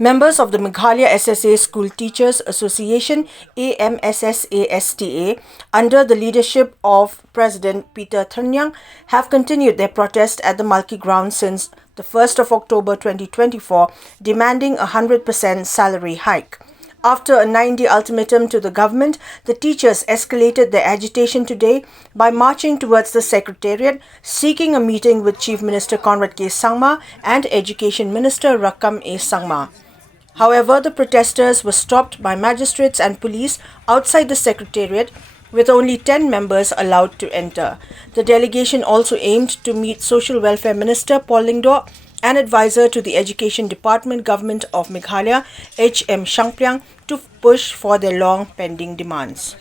Members of the Meghalaya SSA School Teachers Association AMSSASTA, under the leadership of President Peter Thyrniang, have continued their protest at the Malki Ground since the 1st of October 2024, demanding a 100% salary hike. After a 9-day ultimatum to the government, the teachers escalated their agitation today by marching towards the Secretariat, seeking a meeting with Chief Minister Conrad Sangma and Education Minister Rakkam Sangma. However, the protesters were stopped by magistrates and police outside the Secretariat, with only 10 members allowed to enter. The delegation also aimed to meet Social Welfare Minister Paul Lingdor and advisor to the Education Department Government of Meghalaya, H.M. Shangplyang, to push for their long pending demands.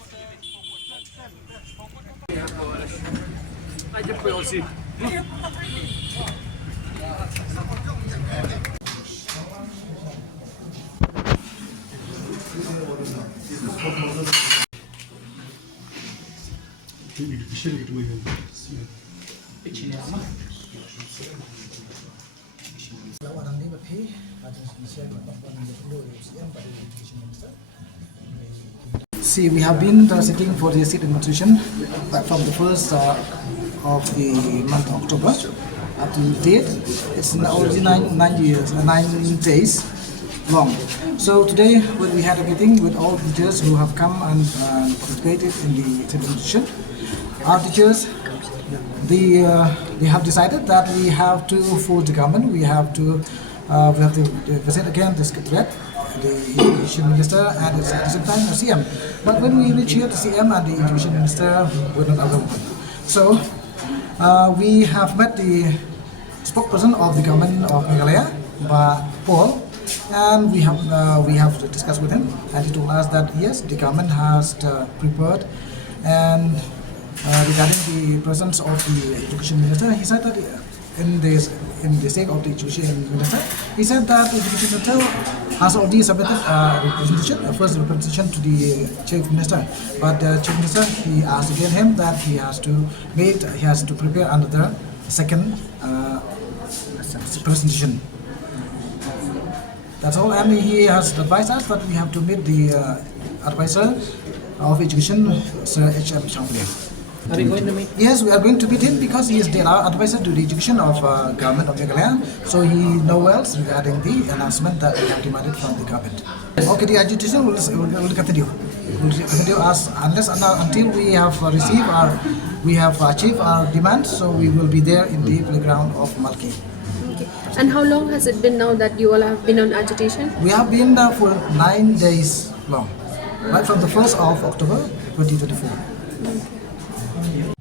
See, we have been sitting for the seat administration from the first of the month of October up to date. It's already 9 days long. So today we had a meeting with all teachers who have come and participated in the seat administration. Our teachers, they have decided that we have to force the government. We have to visit again the Secretariat, the Education Minister, and at the same time the CM. But when we reach here, the CM and the Education Minister were not available. So we have met the spokesperson of the government of Meghalaya, Paul, and we have discussed with him, and he told us that yes, the government has prepared, and regarding the presence of the Education Minister, he said that in the sake of the Education Minister, he said that the Education Minister has already submitted a first representation to the Chief Minister. But the Chief Minister, he asked again him that he has to prepare another second presentation. That's all, and he has advised us that we have to meet the advisor of education, Sir H.M. Shangplyang. Are you going to meet? Yes, we are going to meet him because he is the advisor to the education of government of Meghalaya. So he knows well regarding the announcement that we have demanded from the government. Okay, the agitation will continue. Will continue until we have achieved our demands. So we will be there in the playground of Malki. Okay. And how long has it been now that you all have been on agitation? We have been there for 9 days long, right from the 1st of October 2024. Okay.